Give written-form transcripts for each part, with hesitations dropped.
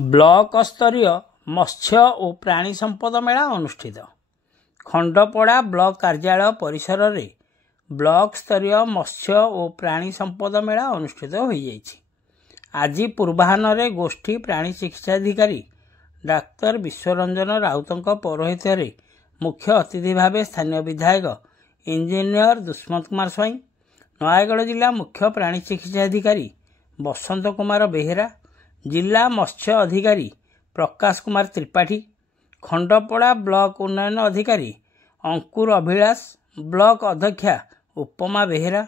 Block स्तरीय मत्स्य और प्राणी संपद मेला अनुष्ठित। खंडपड़ा ब्लॉक कार्यालय परिसर रे ब्लॉक स्तरीय मत्स्य और प्राणी संपद मेला अनुष्ठित हो जाइछि। आज पूर्वाह्न गोष्ठी प्राणी चिकित्साधिकारी डाक्तर विश्वरंजन राउतंक पौरोहित्य रे मुख्य अतिथि भाव स्थानीय विधायक इंजीनियर दुष्मत कुमार स्वाई, नयागढ़ जिला मुख्य प्राणी चिकित्साधिकारी बसंत कुमार बेहेरा, जिला मत्स्य अधिकारी प्रकाश कुमार त्रिपाठी, खंडपड़ा ब्लॉक उन्नयन अधिकारी अंकुर अभिलाष, ब्लॉक अध्यक्षा उपमा बेहेरा,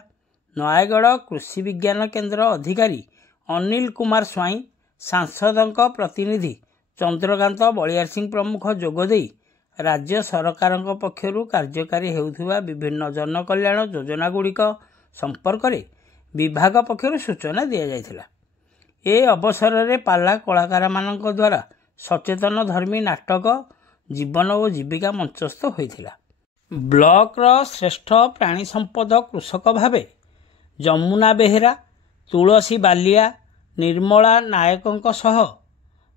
नयागढ़ कृषि विज्ञान केन्द्र अधिकारी अनिल कुमार स्वाई, सांसदों प्रतिनिधि चंद्रकांत बलियार सिंह प्रमुख जोगदे राज्य सरकार पक्षर कार्यकारी होउथुवा विभिन्न जनकल्याण योजना गुड़िक संपर्क में विभाग पक्षर सूचना दि जाइथिला। ए अवसर में पाला कलाकार मान द्वारा सचेतन धर्मी नाटक जीवन और जीविका मंचस्थ होइथिला। ब्लॉक श्रेष्ठ प्राणी संपद कृषक भावे जमुना बेहेरा, तुलसी बालिया, निर्मला नायकों सह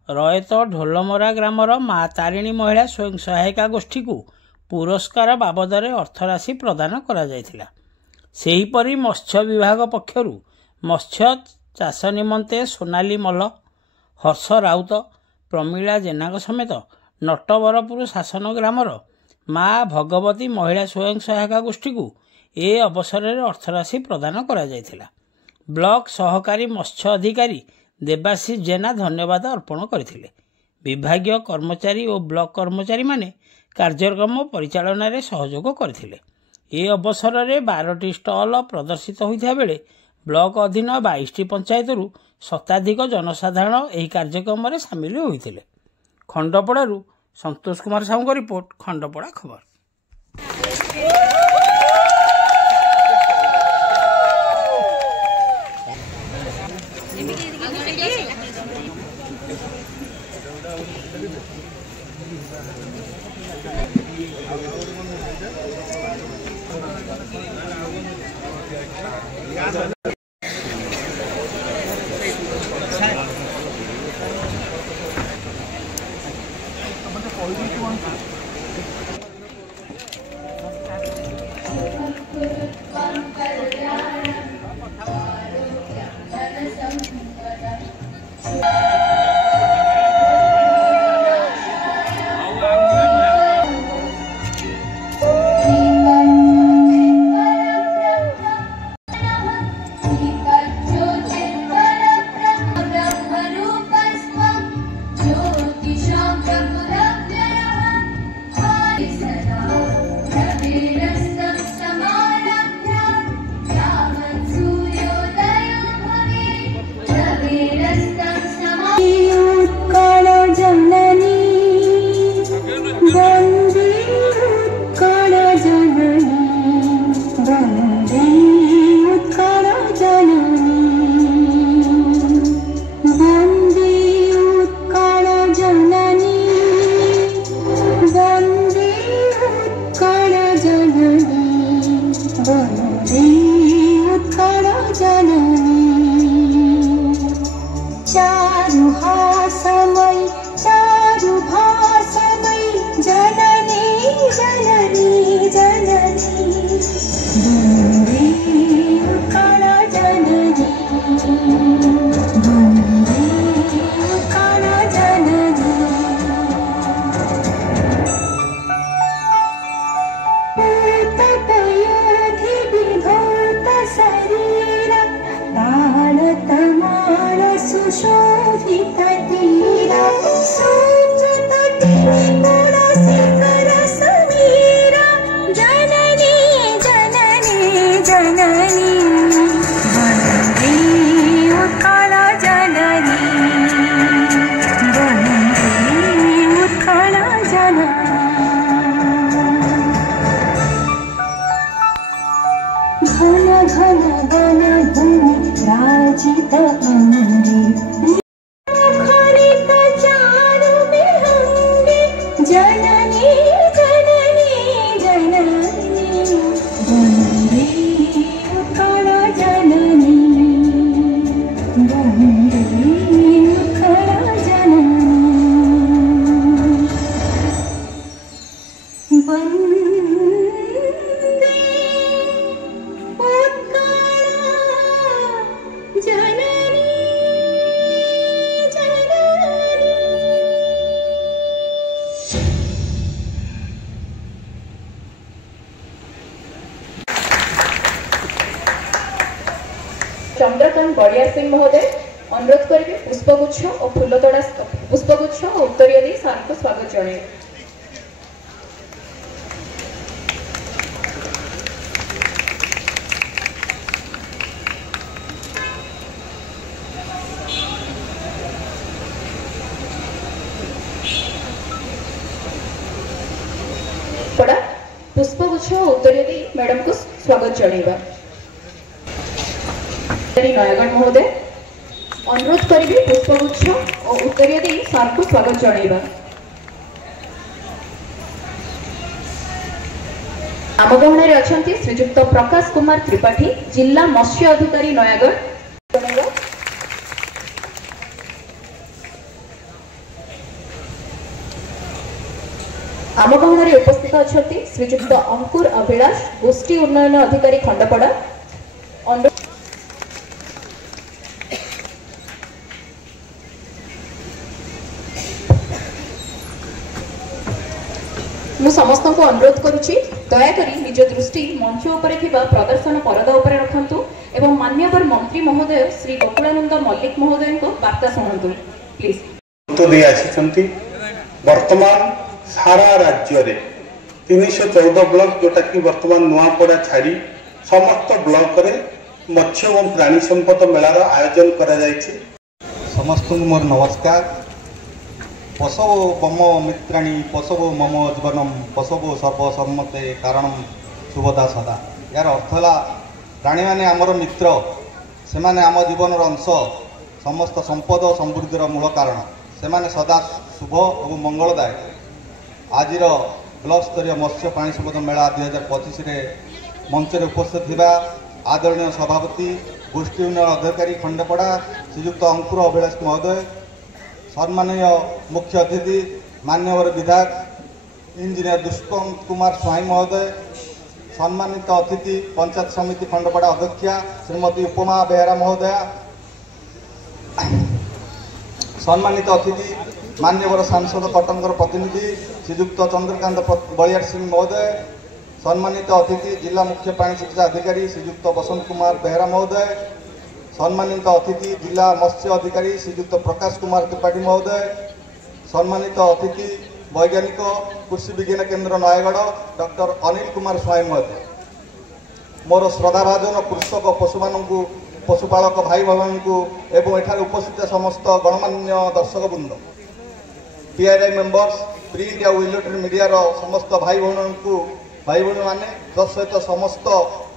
रयत ढोलमरा ग्रामर माँ तारिणी महिला स्वयं सहायिका गोष्ठी को पुरस्कार बाबदरे अर्थराशि प्रदान करा जायथिला। सेहीपरि मत्स्य विभाग पक्षरु मत्स्य चाष निमंते सोनाली मल्ल, हर्ष राउत, प्रमीला जेना समेत नटवरपुर शासन ग्रामर माँ भगवती महिला स्वयं सहायिका गोष्ठी को ए अवसर में अर्थराशि प्रदान करा जायथिला। ब्लॉक सहकारी मत्स्य अधिकारी देवाशीष जेना धन्यवाद अर्पण करथिले। विभागीय कर्मचारी और ब्लॉक कर्मचारी माने कार्यक्रम परिचालन में सहयोग करथिले। ए अवसर में 12टी स्टल प्रदर्शित होता बेले ब्लॉक अधीन 22टी पंचायतरू शताधिक जनसाधारण यह कार्यक्रम में सामिल होते। खंडपड़ारू संतोष कुमार साहू रिपोर्ट, खंडपड़ा खबर। वंदे उत्कल जननी। बड़ियार सिंह महोदय अनुरोध करेंगे पुष्पगुच्छ और फूलतोड़ा पुष्पगुच्छ और उत्तरीय दी सार को स्वागत जनाइबे। पुष्पगुच्छ और उत्तरीय दी मैडम को स्वागत जनाइबा। नयागढ़ महोदय अनुरोध करेंगे पुष्पगुच्छ और उत्तरीय दी सार को स्वागत जनाइबा। आम गहन अच्छा श्रीजुक्त प्रकाश कुमार त्रिपाठी जिला मत्स्य अधिकारी नयागढ़। आम गहन उपस्थित अच्छा श्रीजुक्त अंकुर अभिलाष गोष्ठी उन्नयन अधिकारी खंडपड़ा। मु समस्त को अनुरोध करुच्ची दयाकोरी निज दृष्टि मंच उपरे थिबा प्रदर्शन परदा उपरे रखंतु एवं माननीय मंत्री महोदय श्री गोकुलानंद मल्लिक महोदय को वार्ता शुणु प्लीज। तो दे आछिसंती वर्तमान सारा राज्य रे 314 ब्लॉक जोटा कि वर्तमान नुआपड़ा छाड़ी समस्त ब्लॉक रे मत्स्य और प्राणी संपद मेलार आयोजन करा जायछि। समस्त मोर नमस्कार। पशव मम मित्राणी पशव मम जीवनम पशव सर्वसम्मते कारण शुभदा सदा। यार अर्थ है प्राणी माने आमर मित्र से माने आम जीवन अंश समस्त संपद समृद्धिर मूल कारण से माने सदा शुभ और मंगलदायक। आज ब्लॉक स्तरीय मत्स्य प्राणी संपद मेला 2025 मंच उपस्थित थिबा आदरणीय सभापति गोष्ठी उन्नयन अधिकारी खंडपड़ा श्रीजुक्त अंकुर अभिलाष महोदय, सम्माननीय मुख्य अतिथि मान्यवर विधायक इंजीनियर दुष्यंत कुमार स्वाई महोदय, सम्मानित अतिथि पंचायत समिति खंडपड़ा अध्यक्षा श्रीमती उपमा बेहरा महोदया, सम्मानित अतिथि मान्यवर सांसद कटंगर प्रतिनिधि श्रीजुक्त चंद्रकांत बड़ियार सिंह महोदय, सम्मानित अतिथि जिला मुख्य प्राणी शिक्षा अधिकारी श्रीजुक्त बसंत कुमार बेहरा महोदय, सम्मानित अतिथि जिला मत्स्य अधिकारी श्रीजुक्त प्रकाश कुमार त्रिपाठी महोदय, सम्मानित अतिथि वैज्ञानिक कृषि विज्ञान केन्द्र नयागढ़ डॉक्टर अनिल कुमार स्वाई महोदय, मोर श्रद्धाभाजन कृषक पशु पशुपालक भाई बहन को एवं एठार उपस्थित समस्त गणमान्य दर्शक वृंद, पीआरआई मेंबर्स, प्रिंट और इलेक्ट्रोनिक मीडिया समस्त भाई बहन माने सहित समस्त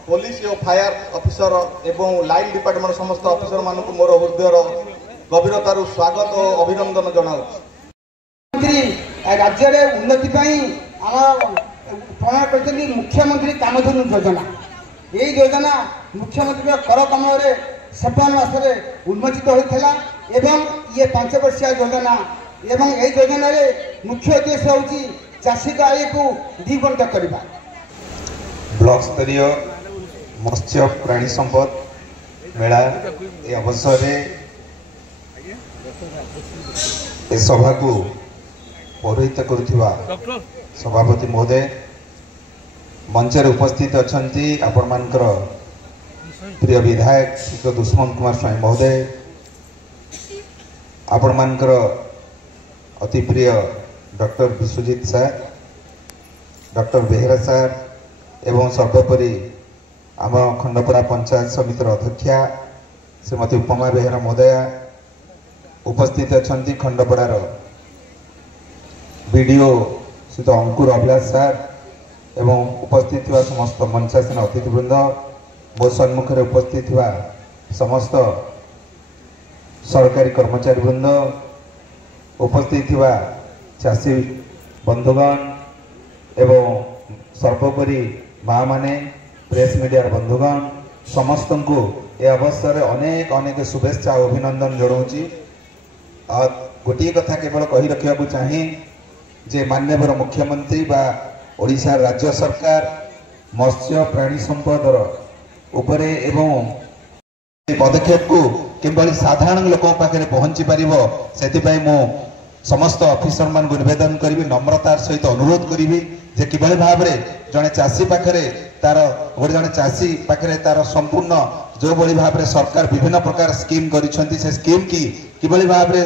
पुलिस और फायर ऑफिसर एवं लाइन डिपार्टमेंट समस्त ऑफिसर मान को मोर हृदय गभीरतार स्वागत और अभिनंदन जनाऊँ। राज्य में उन्नति प्रणयन कर मुख्यमंत्री कामधेनु योजना। यही योजना मुख्यमंत्री कर कमल सेप्टेम्बर मासरे उन्मोचित होता एवं ये 5 वर्षीय योजना एवं यही योजना मुख्य उद्देश्य होची चाषी आय को द्विगुणित करने। ब्लॉक स्तरीय मत्स्य प्राणी संपद मेला ए अवसर सभा को पौरोहित्य करुवा सभापति महोदय, मंचर उपस्थित अच्छा आपण मानकर प्रिय विधायक श्री दुष्यंत कुमार स्वाई महोदय, आपण मानकर अति प्रिय doctor Biswajit sir, doctor Behera sir एवं सर्वोपरि आम खंडपड़ा पंचायत समितिर अध्यक्षा श्रीमती उपमा बेहरा महोदया, उपस्थित अच्छा खंडपड़ार वीडियो श्री अंकुर अभिलाष सर एवं उपस्थित समस्त मंचासीन अतिथिवृंद, मो सम्मुख में उपस्थित समस्त सरकारी कर्मचारी वृंद, उपस्थित चाषी बंधुगण एवं सर्वोपरि माँ माने प्रेस मीडिया बंधुगण समस्त को ए अवसर अनेक अनेक शुभेच्छा और अभिनंदन जनाऊँगी। गोटे कथा केवल कही रखा चाहे जे माननीय मुख्यमंत्री बा ओडिशा राज्य सरकार मत्स्य प्राणी संपदर उपरे एवं पदक्षेप को किभली साधारण लोकों पाखे पहुँची पार से मु समस्त ऑफिसर मान निवेदन करी नम्रतार सहित अनुरोध करी जे किभली भाव में जड़े चाषी पाखे तार गोटे जन चाषी पाखे तार संपूर्ण जो भली भाव में सरकार विभिन्न प्रकार स्कीम करिसेंती से स्कीम की किभली भाव में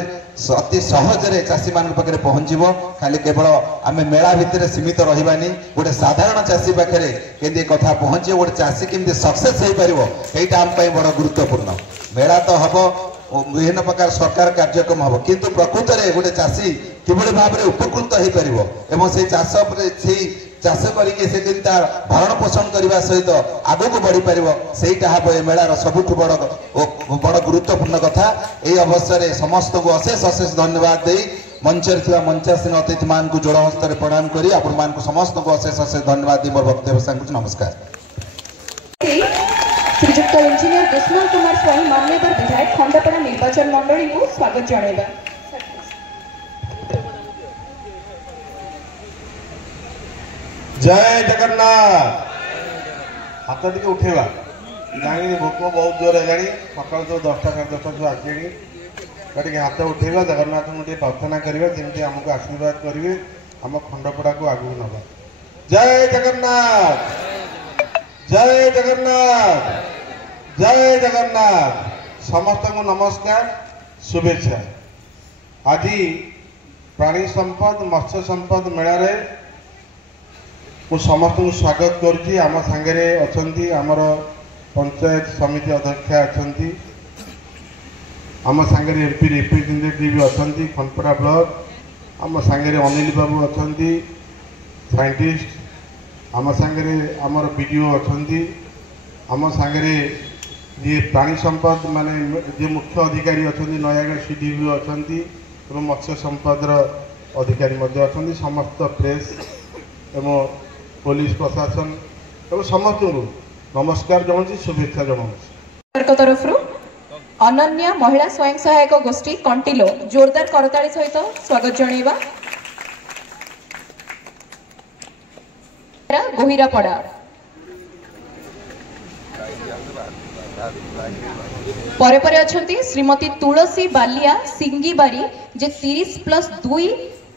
अति सहजरे चाषी मान पाखे पहुंचबो खाली केवल आम मेला भितर सीमित रहिबानी गोटे साधारण चाषी पाखे केंदी कथा पहुंचे गोटे चाषी केमती सक्सेस हो पार यहीटा आम बड़ गुरुत्वपूर्ण मेला तो हम विभिन्न प्रकार सरकार कार्यक्रम हम किंतु प्रकृत में गोटे चाषी किभली भाव में उपकृत हो पार एवं से चाष करके से तार भरण पोषण करने सहित आगू को बढ़ी पार सहीटा हम ए मेलार सबुठ बड़ गुरुत्वपूर्ण कथा यही अवसर समस्त को अशेष अशेष धन्यवाद दे मंचर थी मंचासीन अतिथि मान को जोड़ हस्त प्रणाम करी आपण मान को समस्त को अशेष अशेष धन्यवाद दी मोर वक्तव्य सांगुच नमस्कार। श्रीजुक्त इंजीनियर दुष्मन कुमार स्वाई मान्यवर विधायक खंडपड़ा निर्वाचन मंडली को स्वागत जणाइबा। जय जगन्नाथ हाथ टे उठेगा जानी भोक बहुत जोर है सका जो 10टा 10:30 जो आसे टे हाथ उठेगा जगन्नाथ को प्रार्थना करेंगे जमी आमको आशीर्वाद करेंगे आम खंडपड़ा को आगू नवा। जय जगन्नाथ जय जगन्नाथ जय जगन्नाथ समस्त को नमस्कार शुभेच्छा। आज प्राणी संपद मत्स्य संपद मेला रे मु समस्त को स्वागत करुच्ची आम सांगे अच्छी आमर पंचायत समिति अध्यक्षा अच्छा आम सांगे एमपी रिप्रेजेंटेटिव भी अच्छा खनपड़ा ब्लॉक आम सांगे अनिल बाबू अच्छा साइंटिस्ट आम सांगे आमर बीडीओ अच्छा आम सांगे जी प्राणी संपद माने जी मुख्य अधिकारी अच्छा नयागढ़ सीडीओ अच्छा मत्स्य संपदर अधिकारी अच्छा समस्त प्रेस एवं पुलिस प्रशासन एवं समस्त नमस्कार जनाऊँ शुभेच्छा जनाऊँ। तरफ अनन्या महिला स्वयं सहायक गोष्ठी कंटिलो जोरदार करताली सहित स्वागत जणाइबा। गोहिरापड़ा परे परे अछंती श्रीमती तुलसी बालिया सिंगीबारी जे 30+2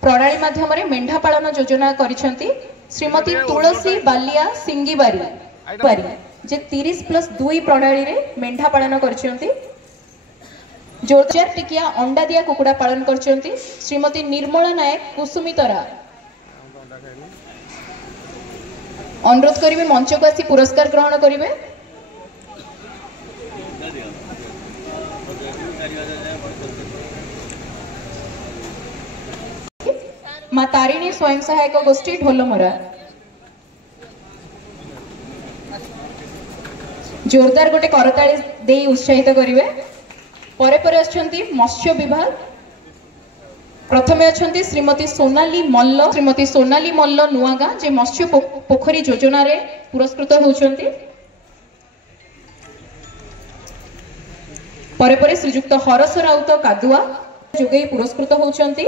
प्रणाली माध्यम रे मेंढा पालन योजना करिसेंती। श्रीमती तुलसी बालिया सिंगीबारी जे 30+2 प्रणाली रे मेंढा पालन करिसेंती। जोरदार टिकिया अंडा दिया कुकुड़ा पालन करिसेंती। श्रीमती निर्मला नायक कुसुमितरा अनुरोध करिवे मंच को आसी पुरस्कार ग्रहण करिवे। मां तारिणी स्वयं सहायक गोष्ठी ढोलमरा जोरदार गोटे करताली दे उत्साहित करिवे। परे परे अछंती मत्स्य विभाग प्रथमे अछंती श्रीमती सोनाली मल्ल नुआगा जे मत्स्य पोखरी योजना रे पुरस्कृत होउछंती। परे परे श्रीजुक्त हरस राउत कादुआ जोगई पुरस्कृत होउछंती।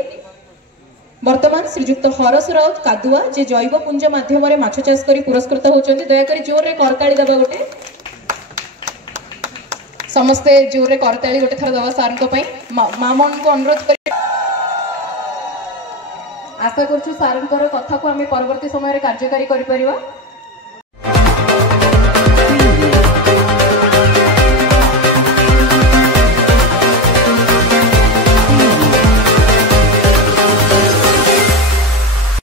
वर्तमान श्रीजुक्त हरस राउत कादुआ जे जैव पुंज माध्यम रे माछ चाष करी पुरस्कृत होउछंती। दया करी जोर रे करताली दबा गोटे समस्ते जोर रे करताली गोटे थर दबा सारंक पई मामन को अनुरोध करी आशा करछु सारंकर कथा को आमे परवर्ती समय रे कार्यकारी करि परिबा।